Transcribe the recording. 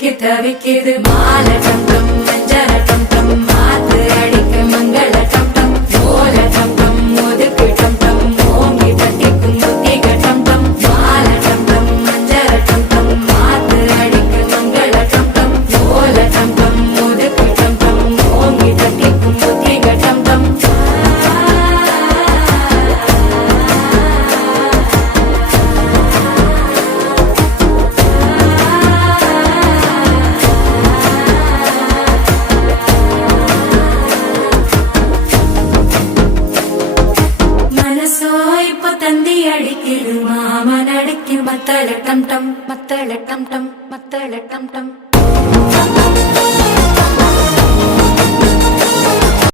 சிக்கி தவிக்குது மாலை டம் டம் மஞ்சள டம் டம் மாத்து அடிக்க மங்கள டம் டம் ஓல டம் டம் ஒதுக்கு டம் டம் ஓங்கி தட்டிக்கும் புத்திக டம் டம் மாலை டம் டம் மஞ்சள டம் டம் மாத்து அடிக்க மங்கள டம் டம் ஓல டம் டம் ஒதுக்கு டம் டம் ஓங்கி தட்டிக்கும் புத்திக டம் டம் தந்தி அடிக்குது மாமன் அடிக்கு மத்தள டம் டம் மத்தள டம் டம் மத்தள டம் டம்